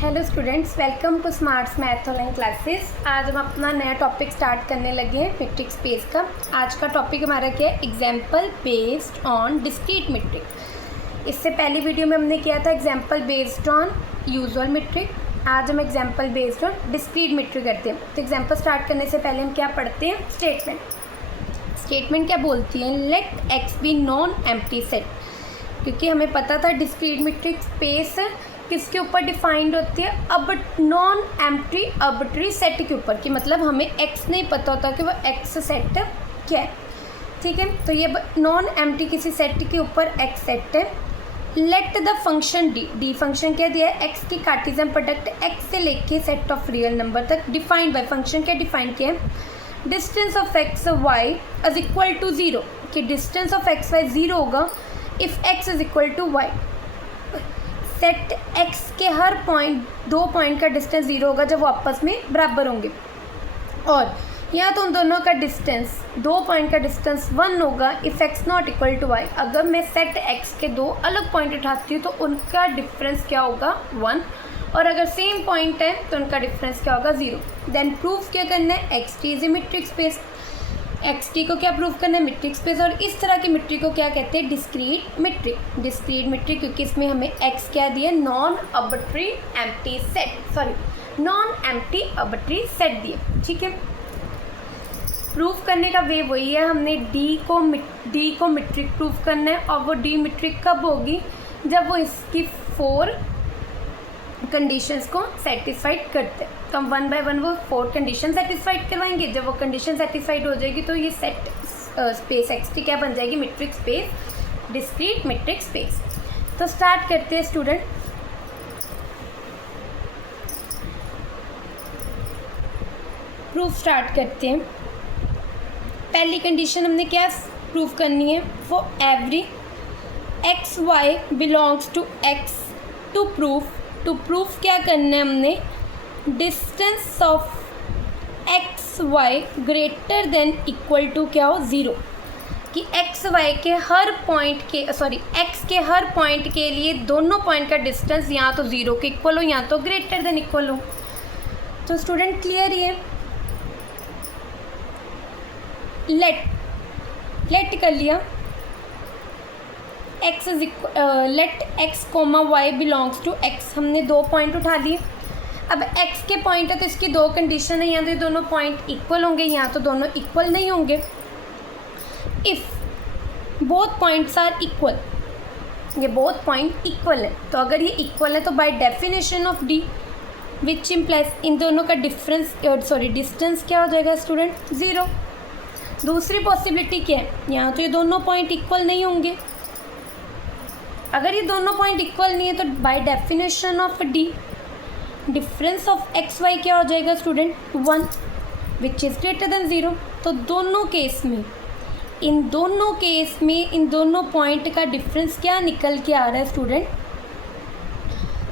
Hello students, welcome to smarts math online classes. आज हम अपना नया टॉपिक स्टार्ट करने लगे हैं मैट्रिक स्पेस का। आज का टॉपिक हमारा क्या है? Example based on discrete metric. इससे पहली वीडियो में हमने किया था example based on usual metric. आज हम example based on discrete metric करते हैं। तो एग्जाम्पल स्टार्ट करने से पहले हम क्या पढ़ते हैं? स्टेटमेंट क्या बोलती है? Let X be non empty set. क्योंकि हमें पता था डिस्क्रीट मैट्रिक स्पेस किसके ऊपर डिफाइंड होती है? अब नॉन एम्प्टी आर्बिट्रेरी सेट के ऊपर। कि मतलब हमें एक्स नहीं पता होता कि वो एक्स सेट क्या है। ठीक है, तो ये नॉन एम्प्टी किसी सेट के ऊपर एक्स सेट है। Let the function D function क्या दिया है? एक्स की कार्टेशियन प्रोडक्ट एक्स से लेके सेट ऑफ रियल नंबर तक डिफाइंड बाय फंक्शन क्या डिफाइन किया है? Distance of X Y is equal to 0। कि डिस्टेंस ऑफ एक्स वाई 0 होगा if X is equal to Y. Set X के हर पॉइंट, दो पॉइंट का डिस्टेंस 0 होगा जब वो आपस में बराबर होंगे। और यहाँ तो उन दोनों का डिस्टेंस, दो पॉइंट का डिस्टेंस 1 होगा if X not equal to Y. अगर मैं सेट एक्स के दो अलग पॉइंट उठाती हूँ तो उनका डिफरेंस क्या होगा? 1। और अगर सेम पॉइंट है तो उनका डिफरेंस क्या होगा? 0। देन प्रूफ क्या करना है? X T is a matric space. X T को क्या प्रूव करना है? Matric space. और इस तरह की मैट्रिक को क्या कहते हैं? Discrete matric. डिस्क्रीट मैट्रिक क्योंकि इसमें हमें एक्स क्या दिए? Non arbitrary empty set, non empty arbitrary set दिए। ठीक है, प्रूफ करने का वे वही है। हमने डी को मैट्रिक प्रूफ करना है। और वो डी मैट्रिक कब होगी? जब वो इसकी 4 कंडीशंस को सेटिस्फाइड करते हैं। तो हम 1 बाय 1 वो 4 कंडीशन सेटिस्फाइड करवाएंगे। जब वो कंडीशन सेटिस्फाइड हो जाएगी तो ये सेट स्पेस एक्स की क्या बन जाएगी? Matric space, discrete matric space. तो स्टार्ट करते हैं स्टूडेंट। प्रूफ स्टार्ट करते हैं। पहली कंडीशन हमने क्या प्रूफ करनी है? For every X Y belongs to X to proof क्या करना है हमने? Distance of X Y greater than equal to क्या हो? 0। कि एक्स वाई के हर पॉइंट के एक्स के हर पॉइंट के लिए दोनों पॉइंट का डिस्टेंस या तो 0 के इक्वल हो या तो ग्रेटर देन इक्वल हो। तो स्टूडेंट क्लियर ही है। लेट कर लिया let X comma Y belongs to X. हमने दो पॉइंट उठा लिए। अब एक्स के पॉइंट है तो इसकी दो कंडीशन है, या तो ये दोनों पॉइंट इक्वल होंगे या तो दोनों इक्वल नहीं होंगे। If both points are equal, ये बोथ पॉइंट इक्वल है, तो अगर ये इक्वल है तो by definition of D which implies इन दोनों का डिस्टेंस क्या हो जाएगा स्टूडेंट? 0। दूसरी पॉसिबिलिटी क्या है? यहाँ तो ये दोनों पॉइंट इक्वल नहीं होंगे। अगर ये दोनों पॉइंट इक्वल नहीं है तो by definition of D difference of X Y क्या हो जाएगा student? 1 which is greater than 0। तो दोनों केस में इन दोनों पॉइंट का डिफरेंस क्या निकल के आ रहा है student?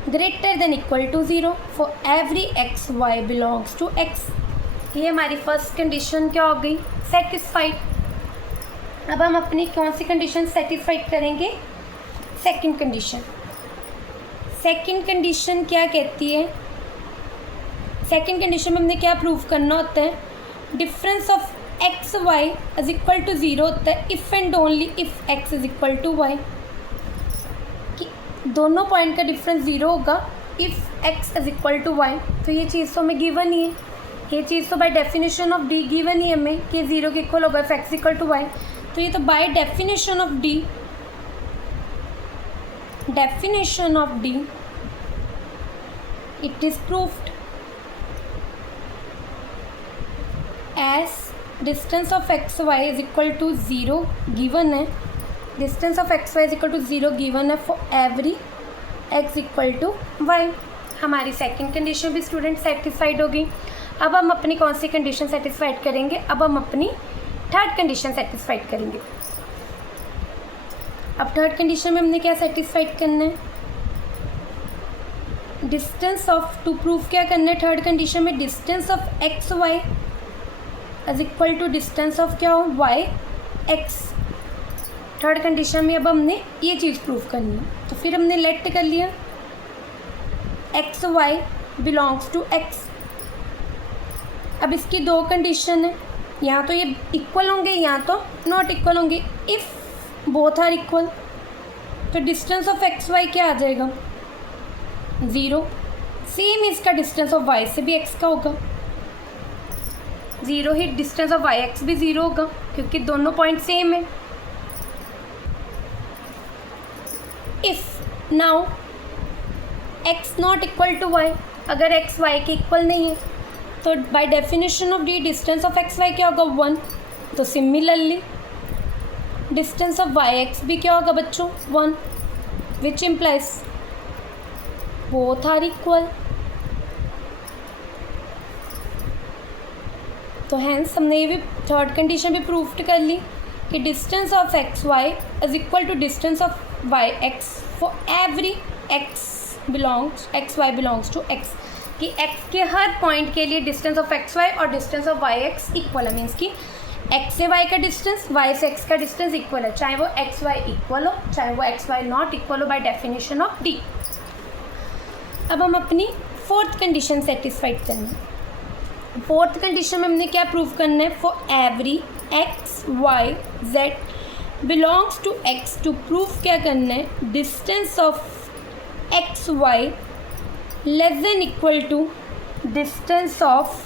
Greater than equal to 0 for every X Y belongs to X. ये हमारी फर्स्ट कंडीशन क्या हो गई? सेटिस्फाइड। अब हम अपनी कौन सी कंडीशन सेटिस्फाइड करेंगे? सेकंड कंडीशन क्या कहती है? सेकंड कंडीशन में हमने क्या प्रूव करना होता है? Difference of X Y is equal to 0 होता है if and only if X is equal to Y. कि दोनों पॉइंट का डिफरेंस 0 होगा if X is equal to Y. तो ये चीज़ तो हमें गिवन ही है। ये चीज़ तो by definition of D given ही है हमें कि 0 के इक्वल होगा if X equal to Y. तो ये तो by definition of D it is proved as distance of x y is equal to 0 given है। distance of x y is equal to 0 given है for every x equal to y। हमारी second condition भी student satisfied होगी। अब हम अपनी कौन सी condition satisfied करेंगे? अब हम अपनी थर्ड कंडीशन सेटिस्फाइड करेंगे। अब थर्ड कंडीशन में हमने क्या सेटिस्फाइड करना है? डिस्टेंस ऑफ टू प्रूफ क्या करना है? थर्ड कंडीशन में distance of X Y is equal to distance of क्या हो? Y x. थर्ड कंडीशन में अब हमने ये चीज़ प्रूफ करनी है। तो फिर हमने लेट कर लिया X Y belongs to X. अब इसकी दो कंडीशन है, यहाँ तो ये इक्वल होंगे, यहाँ तो नॉट इक्वल होंगे। इफ़ बोथ आर इक्वल तो डिस्टेंस ऑफ एक्स वाई क्या आ जाएगा, 0। सेम इसका डिस्टेंस ऑफ वाई से भी एक्स का होगा 0 ही, डिस्टेंस ऑफ वाई एक्स भी 0 होगा क्योंकि दोनों पॉइंट सेम है। If now X not equal to Y, अगर एक्स वाई के इक्वल नहीं है तो by definition of D distance of X Y क्या होगा, 1। तो similarly distance of Y X भी क्या होगा बच्चों, 1, which implies both are equal. तो हैंस हमने ये भी थर्ड कंडीशन भी प्रूव कर ली कि distance of X Y is equal to distance of Y X for every X Y belongs to X, कि एक्स के हर पॉइंट के लिए डिस्टेंस ऑफ एक्स वाई और distance of Y X equal है। मीन्स कि एक्स से Y का डिस्टेंस, वाई से एक्स का डिस्टेंस इक्वल है, चाहे वो एक्स वाई इक्वल हो चाहे वो एक्स वाई नॉट इक्वल हो, बाय डेफिनेशन ऑफ डी। अब हम अपनी फोर्थ कंडीशन सेटिस्फाइड करना। फोर्थ कंडीशन में हमने क्या प्रूव करना है, for every X Y Z belongs to X, to prove क्या करना है, distance of X Y less than equal to distance of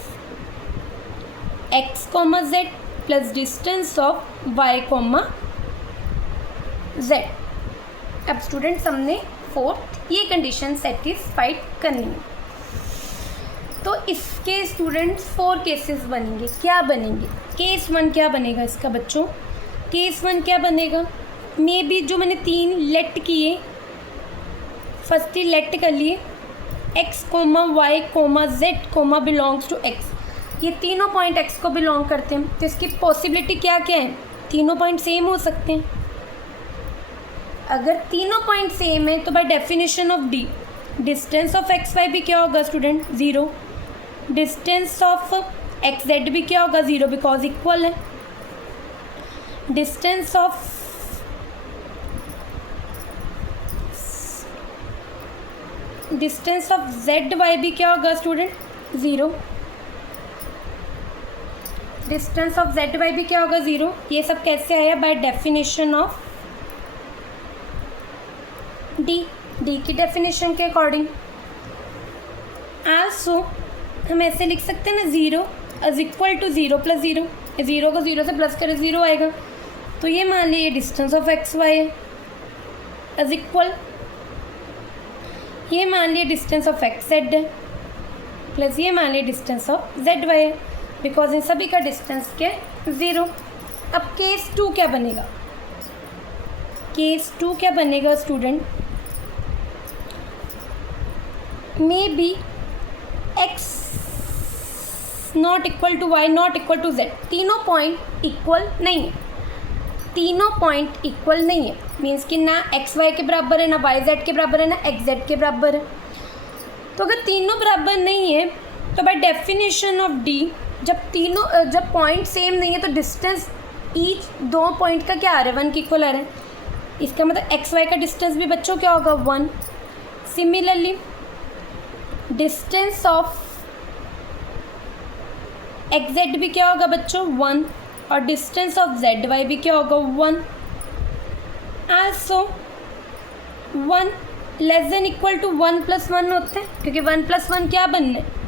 X comma Z plus distance of Y comma Z. अब students हमने fourth ये condition satisfied करनी है। तो इसके स्टूडेंट्स 4 केसेस बनेंगे। क्या बनेंगे, केस 1 क्या बनेगा इसका बच्चों, केस 1 क्या बनेगा, मे बी जो मैंने 3 लेट किए, फर्स्ट ही लेट कर लिए X comma Y comma Z comma belongs to X, ये तीनों पॉइंट एक्स को बिलोंग करते हैं। तो इसकी पॉसिबिलिटी क्या क्या है, तीनों पॉइंट सेम हो सकते हैं। अगर तीनों पॉइंट सेम है तो by definition of D distance of X Y भी क्या होगा student, 0। Distance of X Z भी क्या होगा, 0, बिकॉज इक्वल है। डिस्टेंस ऑफ जेड वाई भी क्या होगा student, 0। Distance of Z Y भी क्या होगा, 0। ये सब कैसे आया, बाय डेफिनेशन ऑफ डी की डेफिनेशन के अकॉर्डिंग। आल्सो हम ऐसे लिख सकते हैं ना, 0 इज इक्वल टू 0 प्लस 0, 0 को 0 से प्लस करें 0 आएगा। तो ये मान लीजिए डिस्टेंस ऑफ एक्स वाई है इज इक्वल, ये मान लिया डिस्टेंस ऑफ एक्स जेड है प्लस ये मान लिया डिस्टेंस ऑफ जेड वाई है, बिकॉज इन सभी का डिस्टेंस क्या है, 0। अब केस 2 क्या बनेगा, केस 2 क्या बनेगा student, may B X not equal to Y not equal to Z, तीनों पॉइंट इक्वल नहीं है, तीनों पॉइंट इक्वल नहीं है। मीन्स कि ना एक्स वाई के बराबर है, ना वाई जेड के बराबर है, ना एक्स जेड के बराबर है। तो अगर तीनों बराबर नहीं है तो बाय डेफिनेशन ऑफ डी जब पॉइंट सेम नहीं है तो डिस्टेंस ईच दो पॉइंट का क्या आ रहा है, 1 के इक्वल आ रहा है। इसका मतलब एक्स वाई का डिस्टेंस भी बच्चों क्या होगा, 1। Similarly distance of X Z भी क्या होगा बच्चों, 1, और डिस्टेंस ऑफ जेड वाई भी क्या होगा, 1। Also 1 less than equal to 1 + 1 होते हैं, क्योंकि 1 + 1 क्या बनना है।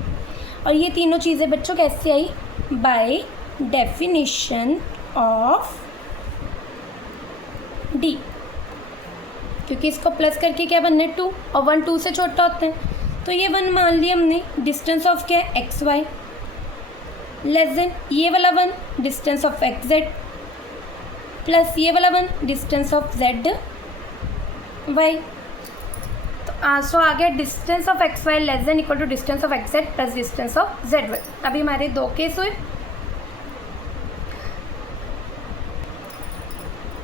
और ये तीनों चीज़ें बच्चों कैसे आई, बाय डेफिनेशन ऑफ डी, क्योंकि इसको प्लस करके क्या बनना है, 2, और 1 2 से छोटा होता है। तो ये 1 मान लिया हमने, डिस्टेंस ऑफ क्या है, एक्स वाई, लेस देन ये वाला 1 distance of X Z plus ये वाला 1 डिस्टेंस ऑफ जेड वाई। तो आंसर आ गया distance of X Y less than equal to distance of X Z plus distance of Z Y. अभी हमारे 2 case हुए।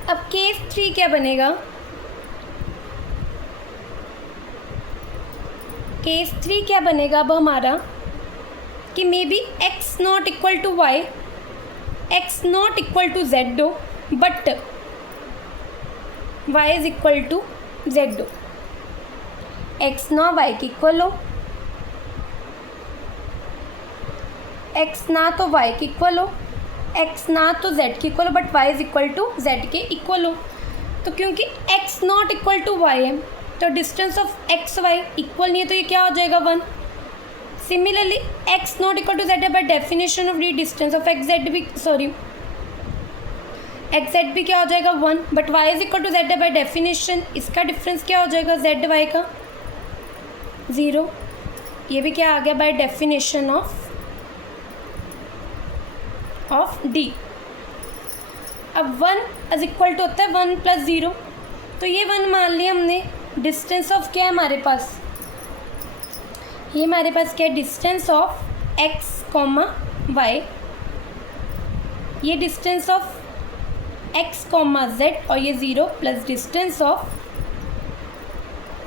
अब केस 3 क्या बनेगा, केस 3 क्या बनेगा अब हमारा, कि may be X not equal to Y, X not equal to Z हो, but Y is equal to Z हो। एक्स ना वाई के इक्वल हो, एक्स ना तो वाई के इक्वल हो, एक्स ना तो जेड के इक्वल हो, but Y is equal to Z के इक्वल हो। तो क्योंकि X not equal to Y है तो distance of X Y equal नहीं है, तो ये क्या हो जाएगा 1। Similarly X not equal to Z है, by definition of D distance of X Z भी एक्स जेड भी क्या हो जाएगा 1, but Y is equal to Z है, बाय डेफिनेशन इसका डिफरेंस क्या हो जाएगा जेड वाई का 0। ये भी क्या आ गया बाय डेफिनेशन ऑफ डी। अब 1 इज इक्वल टू होता है 1 + 0, तो ये 1 मान लिया हमने। डिस्टेंस ऑफ क्या है हमारे पास, ये हमारे पास क्या है distance of X comma Y, ये distance of X comma Z, और ये 0 plus distance of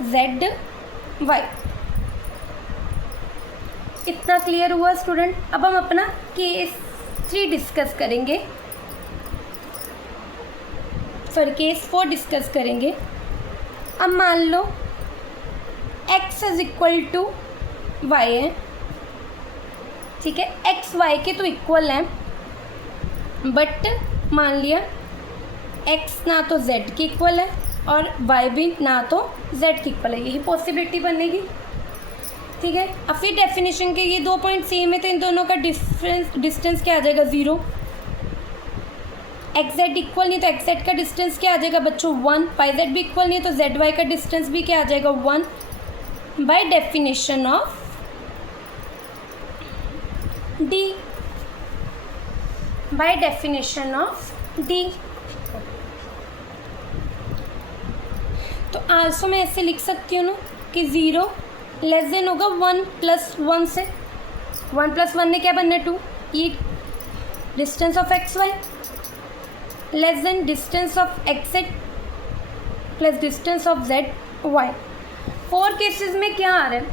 Z Y. इतना क्लियर हुआ स्टूडेंट। अब हम अपना केस 3 डिस्कस करेंगे, केस 4 डिस्कस करेंगे। अब मान लो x is equal to Y है, ठीक है, x y के तो इक्वल है, बट मान लिया x ना तो z के इक्वल है और y भी ना तो z के इक्वल है, यही पॉसिबिलिटी बनेगी, ठीक है। अब फिर डेफिनेशन के ये 2 पॉइंट सेम है, तो इन दोनों का डिस्टेंस क्या आ जाएगा 0। एक्स जेड इक्वल नहीं तो एक्स जेड का डिस्टेंस क्या आ जाएगा बच्चों 1, वाई जेड भी इक्वल नहीं तो जेड वाई का डिस्टेंस भी क्या आ जाएगा 1, bye definition of D, bye definition of D. तो आल्सो मैं ऐसे लिख सकती हूँ ना कि 0 लेस देन होगा 1 + 1 से, 1 + 1 ने क्या बनना है 2, ये distance of X Y less than distance of X Z plus distance of Z Y. 4 cases में क्या आ रहा है,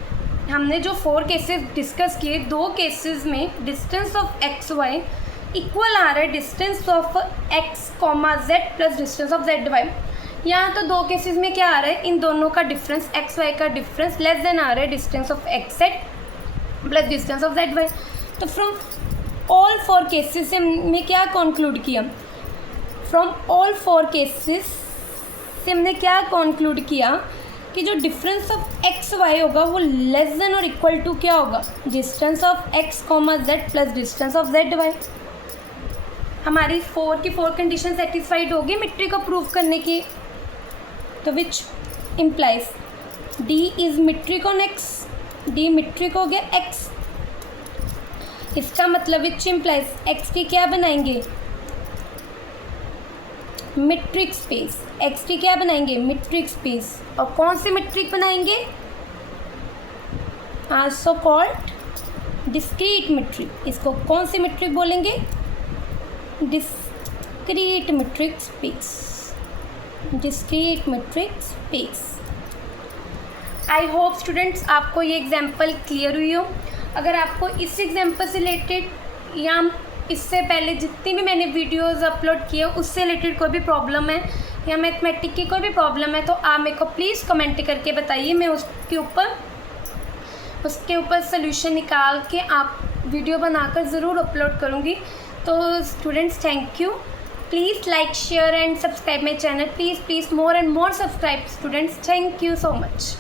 हमने जो 4 केसेस डिस्कस किए, 2 केसेस में distance of X Y equal आ रहा है distance of X comma Z plus distance of Z Y. यहाँ तो 2 केसेस में क्या आ रहा है, इन दोनों का डिफरेंस एक्स वाई का डिफरेंस लेस देन आ रहा है distance of X Z plus distance of Z Y. तो फ्रॉम ऑल 4 केसेस से हमने क्या कंक्लूड किया, फ्रॉम ऑल 4 केसेस से हमने क्या कंक्लूड किया कि जो डिफरेंस ऑफ एक्स वाई होगा वो लेस देन और इक्वल टू क्या होगा, distance of X comma Z plus distance of Z Y. हमारी 4 की 4 कंडीशन सेटिस्फाइड होगी मेट्रिक को प्रूव करने की, तो which implies D is metric on X, D metric हो गया एक्स, इसका मतलब विच इम्प्लाइज एक्स की क्या बनाएंगे मेट्रिक स्पेस, एक्स की क्या बनाएंगे मेट्रिक स्पेस, और कौन सी मेट्रिक बनाएंगे आल्सो कॉल्ड डिस्क्रीट मेट्रिक। इसको कौन सी मेट्रिक बोलेंगे, discrete metric space, discrete metric space. I hope students आपको ये एग्जाम्पल क्लियर हुई हो। अगर आपको इस एग्जाम्पल से रिलेटेड या इससे पहले जितनी भी मैंने वीडियोस अपलोड किए उससे रिलेटेड कोई भी प्रॉब्लम है या मैथमेटिक की कोई भी प्रॉब्लम है, तो आप मेरे को प्लीज़ कमेंट करके बताइए, मैं उसके ऊपर सोल्यूशन निकाल के आप वीडियो बनाकर ज़रूर अपलोड करूँगी। तो students thank you, please like share and subscribe my channel, please more and more subscribe students, thank you so much.